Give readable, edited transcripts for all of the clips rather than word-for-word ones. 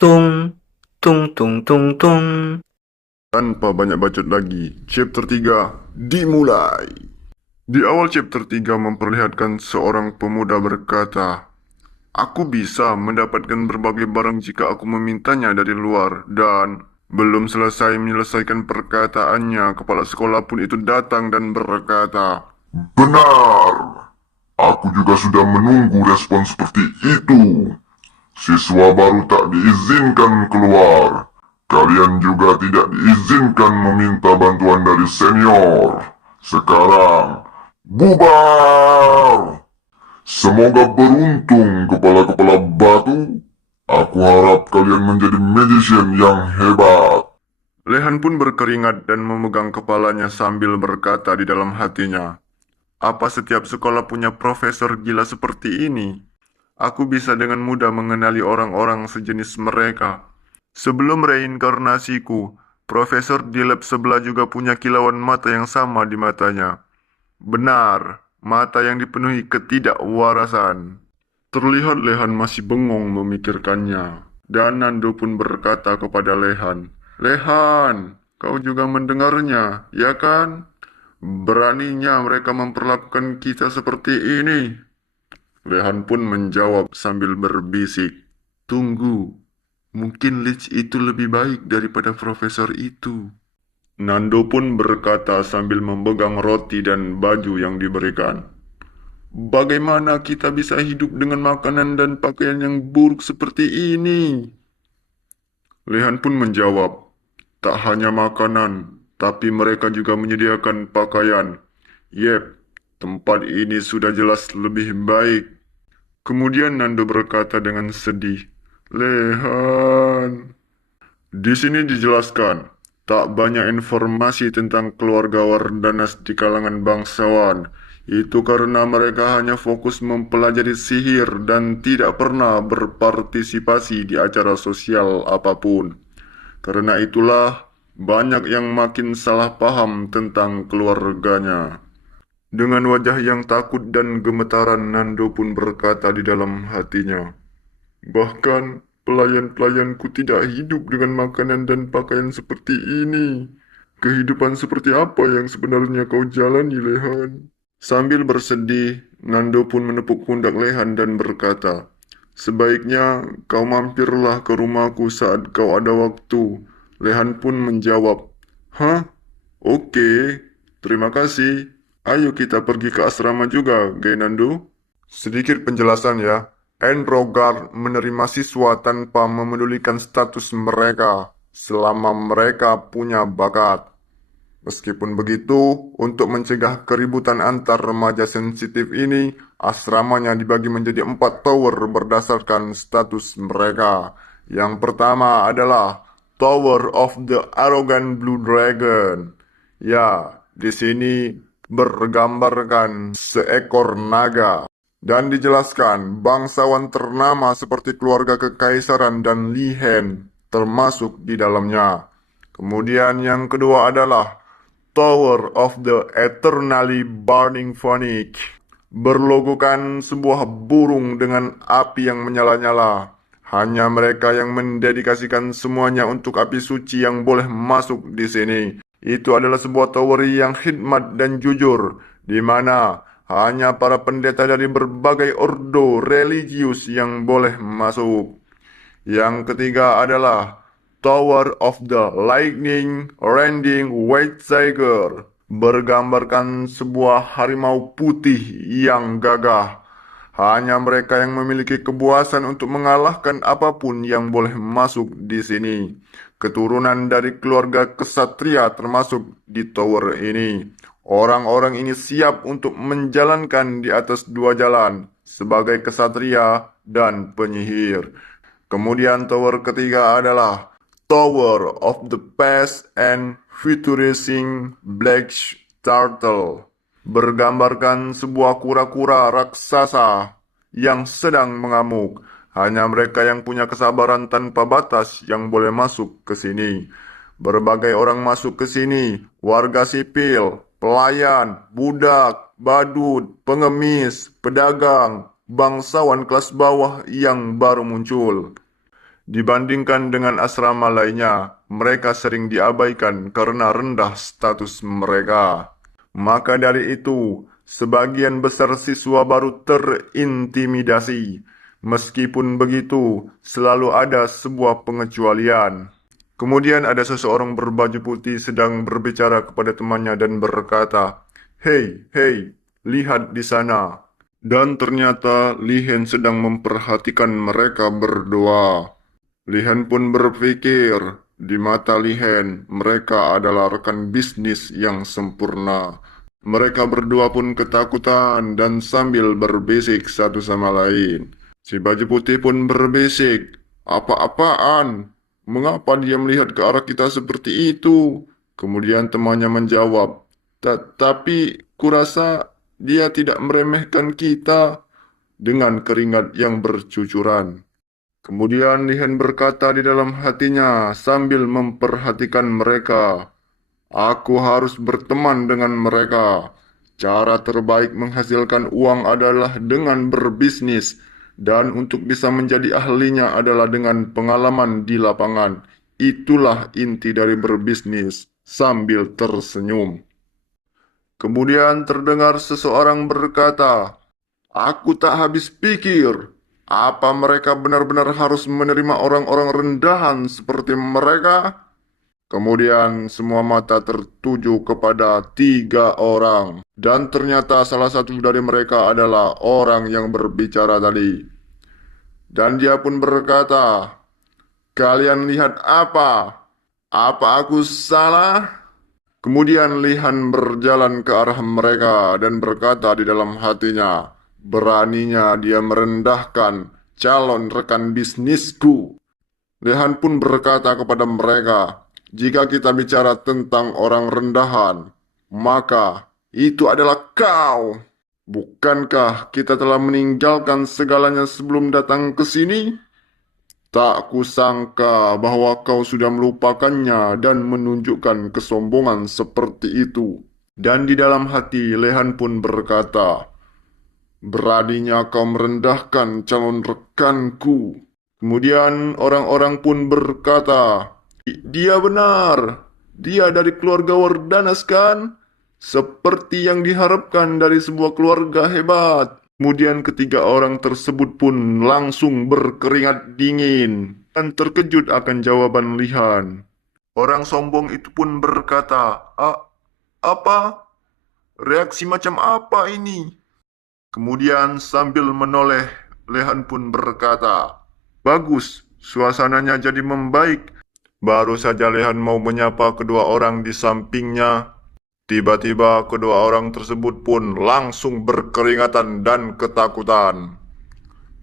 Tung, tung, tung, tung, tung. Tanpa banyak bacot lagi, chapter 3 dimulai. Di awal chapter 3 memperlihatkan seorang pemuda berkata, "Aku bisa mendapatkan berbagai barang jika aku memintanya dari luar." Dan belum selesai menyelesaikan perkataannya, kepala sekolah pun itu datang dan berkata, "Benar, aku juga sudah menunggu respon seperti itu. Siswa baru tak diizinkan keluar. Kalian juga tidak diizinkan meminta bantuan dari senior. Sekarang, bubar! Semoga beruntung kepala-kepala batu. Aku harap kalian menjadi magician yang hebat." Lehan pun berkeringat dan memegang kepalanya sambil berkata di dalam hatinya, "Apa setiap sekolah punya profesor gila seperti ini? Aku bisa dengan mudah mengenali orang-orang sejenis mereka. Sebelum reinkarnasiku, profesor di lab sebelah juga punya kilauan mata yang sama di matanya. Benar, mata yang dipenuhi ketidakwarasan." Terlihat Lehan masih bengong memikirkannya. Dan Nando pun berkata kepada Lehan, "Lehan, kau juga mendengarnya, ya kan? Beraninya mereka memperlakukan kita seperti ini." Lehan pun menjawab sambil berbisik, "Tunggu, mungkin Lich itu lebih baik daripada profesor itu." Nando pun berkata sambil memegang roti dan baju yang diberikan, "Bagaimana kita bisa hidup dengan makanan dan pakaian yang buruk seperti ini?" Lehan pun menjawab, "Tak hanya makanan, tapi mereka juga menyediakan pakaian. Yep, tempat ini sudah jelas lebih baik." Kemudian Nando berkata dengan sedih, "Lehan." Di sini dijelaskan, tak banyak informasi tentang keluarga Wardanas di kalangan bangsawan. Itu karena mereka hanya fokus mempelajari sihir dan tidak pernah berpartisipasi di acara sosial apapun. Karena itulah, banyak yang makin salah paham tentang keluarganya. Dengan wajah yang takut dan gemetaran, Nando pun berkata di dalam hatinya, "Bahkan pelayan-pelayanku tidak hidup dengan makanan dan pakaian seperti ini. Kehidupan seperti apa yang sebenarnya kau jalani, Lehan?" Sambil bersedih, Nando pun menepuk pundak Lehan dan berkata, "Sebaiknya kau mampirlah ke rumahku saat kau ada waktu." Lehan pun menjawab, "Hah? Oke, terima kasih. Ayo kita pergi ke asrama juga, Gainando." Sedikit penjelasan ya. Enrogar menerima siswa tanpa memedulikan status mereka selama mereka punya bakat. Meskipun begitu, untuk mencegah keributan antar remaja sensitif ini, asramanya dibagi menjadi 4 tower berdasarkan status mereka. Yang pertama adalah Tower of the Arrogant Blue Dragon. Ya, di sini bergambarkan seekor naga. Dan dijelaskan, bangsawan ternama seperti keluarga kekaisaran dan Lihen termasuk di dalamnya. Kemudian yang kedua adalah Tower of the Eternally Burning Phoenix, berlogokan sebuah burung dengan api yang menyala-nyala. Hanya mereka yang mendedikasikan semuanya untuk api suci yang boleh masuk di sini. Itu adalah sebuah tower yang khidmat dan jujur, di mana hanya para pendeta dari berbagai ordo religius yang boleh masuk. Yang ketiga adalah Tower of the Lightning Rending White Tiger, bergambarkan sebuah harimau putih yang gagah. Hanya mereka yang memiliki kepuasan untuk mengalahkan apapun yang boleh masuk di sini. Keturunan dari keluarga kesatria termasuk di tower ini. Orang-orang ini siap untuk menjalankan di atas dua jalan, sebagai kesatria dan penyihir. Kemudian tower ketiga adalah Tower of the Past and Futurising Black Turtle, bergambarkan sebuah kura-kura raksasa yang sedang mengamuk. Hanya mereka yang punya kesabaran tanpa batas yang boleh masuk ke sini. Berbagai orang masuk ke sini, warga sipil, pelayan, budak, badut, pengemis, pedagang, bangsawan kelas bawah yang baru muncul. Dibandingkan dengan asrama lainnya, mereka sering diabaikan karena rendah status mereka. Maka dari itu, sebagian besar siswa baru terintimidasi. Meskipun begitu, selalu ada sebuah pengecualian. Kemudian ada seseorang berbaju putih sedang berbicara kepada temannya dan berkata, "Hei, hei, lihat di sana." Dan ternyata Lihen sedang memperhatikan mereka berdua. Lihen pun berpikir, di mata Lihen, mereka adalah rekan bisnis yang sempurna. Mereka berdua pun ketakutan dan sambil berbisik satu sama lain. Si baju putih pun berbisik, "Apa-apaan? Mengapa dia melihat ke arah kita seperti itu?" Kemudian temannya menjawab, Tapi kurasa dia tidak meremehkan kita," dengan keringat yang bercucuran. Kemudian Lihen berkata di dalam hatinya sambil memperhatikan mereka, "Aku harus berteman dengan mereka. Cara terbaik menghasilkan uang adalah dengan berbisnis, dan untuk bisa menjadi ahlinya adalah dengan pengalaman di lapangan. Itulah inti dari berbisnis." Sambil tersenyum. Kemudian terdengar seseorang berkata, "Aku tak habis pikir. Apa mereka benar-benar harus menerima orang-orang rendahan seperti mereka?" Kemudian semua mata tertuju kepada 3 orang. Dan ternyata salah satu dari mereka adalah orang yang berbicara tadi. Dan dia pun berkata, "Kalian lihat apa? Apa aku salah?" Kemudian Lihan berjalan ke arah mereka dan berkata di dalam hatinya, "Beraninya dia merendahkan calon rekan bisnisku." Lihan pun berkata kepada mereka, "Jika kita bicara tentang orang rendahan, maka itu adalah kau. Bukankah kita telah meninggalkan segalanya sebelum datang ke sini? Tak kusangka bahwa kau sudah melupakannya dan menunjukkan kesombongan seperti itu." Dan di dalam hati Lehan pun berkata, "Beraninya kau merendahkan calon rekanku." Kemudian orang-orang pun berkata, Dia benar. Dia dari keluarga Wardanas kan? Seperti yang diharapkan dari sebuah keluarga hebat." Kemudian 3 orang tersebut pun langsung berkeringat dingin dan terkejut akan jawaban Lihan. Orang sombong itu pun berkata, Apa? Reaksi macam apa ini?" Kemudian sambil menoleh, Lihan pun berkata, "Bagus, suasananya jadi membaik." Baru saja Lihan mau menyapa kedua orang di sampingnya, tiba-tiba kedua orang tersebut pun langsung berkeringatan dan ketakutan.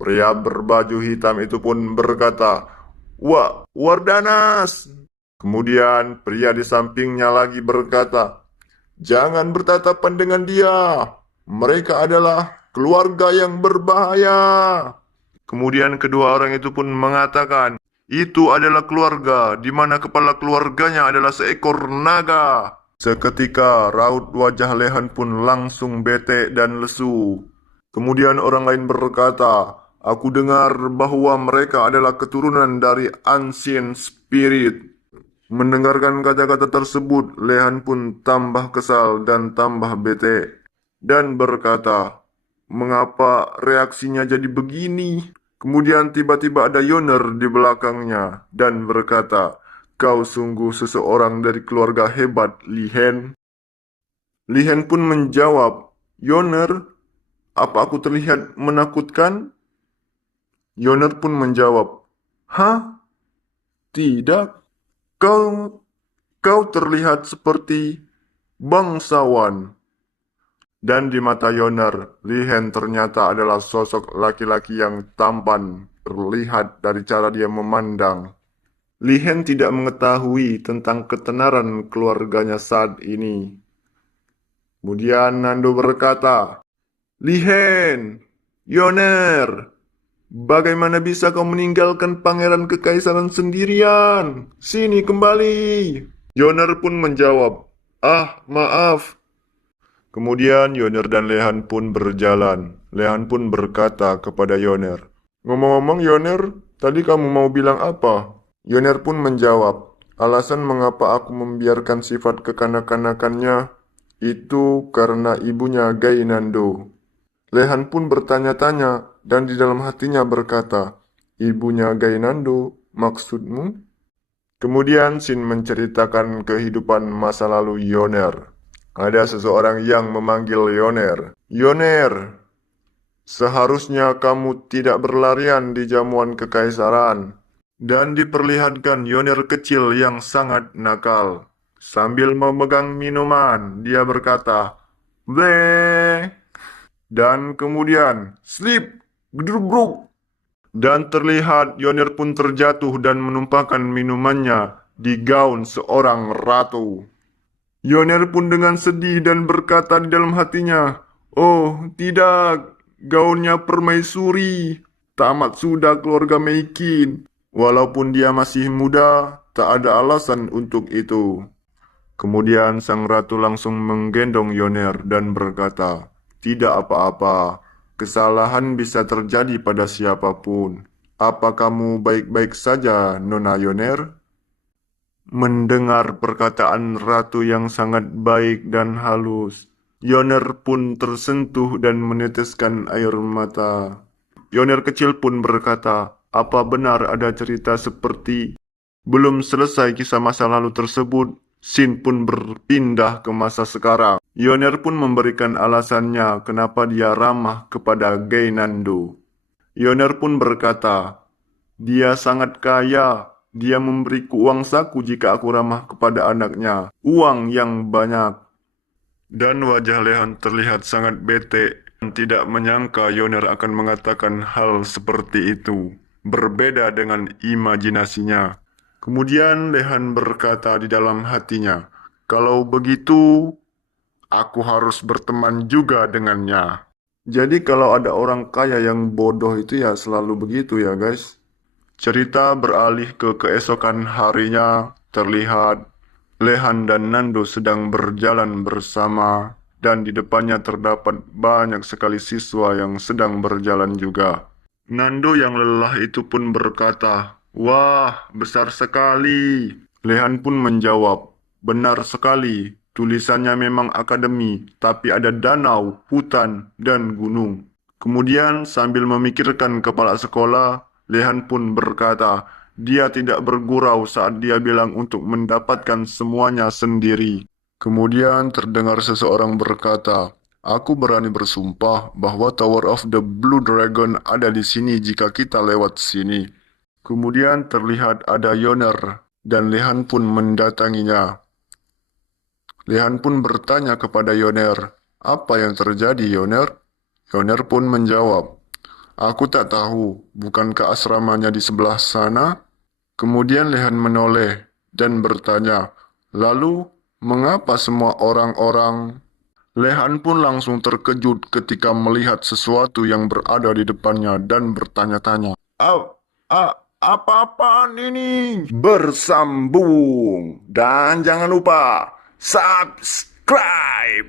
Pria berbaju hitam itu pun berkata, Wardanas!" Kemudian pria di sampingnya lagi berkata, "Jangan bertatapan dengan dia. Mereka adalah keluarga yang berbahaya." Kemudian kedua orang itu pun mengatakan, "Itu adalah keluarga, di mana kepala keluarganya adalah seekor naga." Seketika raut wajah Lehan pun langsung bete dan lesu. Kemudian orang lain berkata, "Aku dengar bahwa mereka adalah keturunan dari Ancient Spirit." Mendengarkan kata-kata tersebut, Lehan pun tambah kesal dan tambah bete. Dan berkata, "Mengapa reaksinya jadi begini?" Kemudian tiba-tiba ada Yoner di belakangnya dan berkata, "Kau sungguh seseorang dari keluarga hebat, Lihen." Lihen pun menjawab, "Yoner, apa aku terlihat menakutkan?" Yoner pun menjawab, "Hah? Tidak. Kau terlihat seperti bangsawan." Dan di mata Yoner, Lihen ternyata adalah sosok laki-laki yang tampan, terlihat dari cara dia memandang. Lihen tidak mengetahui tentang ketenaran keluarganya saat ini. Kemudian Nando berkata, "Lihen, Yoner, bagaimana bisa kau meninggalkan pangeran kekaisaran sendirian? Sini kembali." Yoner pun menjawab, Maaf." Kemudian Yoner dan Lehan pun berjalan. Lehan pun berkata kepada Yoner, "Ngomong-ngomong Yoner, Tadi kamu mau bilang apa? Yoner pun menjawab, alasan mengapa aku membiarkan sifat kekanak-kanakannya itu karena ibunya Gainando. Lehan pun bertanya-tanya dan di dalam hatinya berkata, ibunya Gainando, maksudmu? Kemudian Shin menceritakan kehidupan masa lalu Yoner. Ada seseorang yang memanggil Yoner. Yoner, seharusnya kamu tidak berlarian di jamuan kekaisaran. Dan diperlihatkan Yoner kecil yang sangat nakal. Sambil memegang minuman, dia berkata, bleh. Dan kemudian, slip, gedrubruk. Dan terlihat Yoner pun terjatuh dan menumpahkan minumannya di gaun seorang ratu. Yoner pun dengan sedih dan berkata di dalam hatinya, oh tidak, gaunnya permaisuri. Tamat sudah keluarga Meikin. Walaupun dia masih muda, tak ada alasan untuk itu. Kemudian sang ratu langsung menggendong Yoner dan berkata, tidak apa-apa, kesalahan bisa terjadi pada siapapun. Apa kamu baik-baik saja, Nona Yoner? Mendengar perkataan ratu yang sangat baik dan halus, Yoner pun tersentuh dan meneteskan air mata. Yoner kecil pun berkata, apa benar ada cerita seperti belum selesai kisah masa lalu tersebut, Shin pun berpindah ke masa sekarang. Yoner pun memberikan alasannya kenapa dia ramah kepada Gainando. Yoner pun berkata, dia sangat kaya. Dia memberiku uang saku jika aku ramah kepada anaknya. Uang yang banyak. Dan wajah Lehan terlihat sangat bete dan tidak menyangka Yoner akan mengatakan hal seperti itu. Berbeda dengan imajinasinya. Kemudian Lehan berkata di dalam hatinya, kalau begitu, aku harus berteman juga dengannya. Jadi kalau ada orang kaya yang bodoh itu ya selalu begitu ya guys. Cerita beralih ke keesokan harinya, terlihat Lehan dan Nando sedang berjalan bersama dan di depannya terdapat banyak sekali siswa yang sedang berjalan juga. Nando yang lelah itu pun berkata, wah, besar sekali. Lehan pun menjawab, benar sekali. Tulisannya memang akademi, tapi ada danau, hutan, dan gunung. Kemudian sambil memikirkan kepala sekolah, Lehan pun berkata, dia tidak bergurau saat dia bilang untuk mendapatkan semuanya sendiri. Kemudian terdengar seseorang berkata, aku berani bersumpah bahwa Tower of the Blue Dragon ada di sini jika kita lewat sini. Kemudian terlihat ada Yoner dan Lehan pun mendatanginya. Lehan pun bertanya kepada Yoner, apa yang terjadi Yoner? Yoner pun menjawab, aku tak tahu, bukankah asramanya di sebelah sana? Kemudian Lehan menoleh dan bertanya, lalu mengapa semua orang-orang? Lehan pun langsung terkejut ketika melihat sesuatu yang berada di depannya dan bertanya-tanya. Apa-apaan ini? Bersambung. Dan jangan lupa subscribe.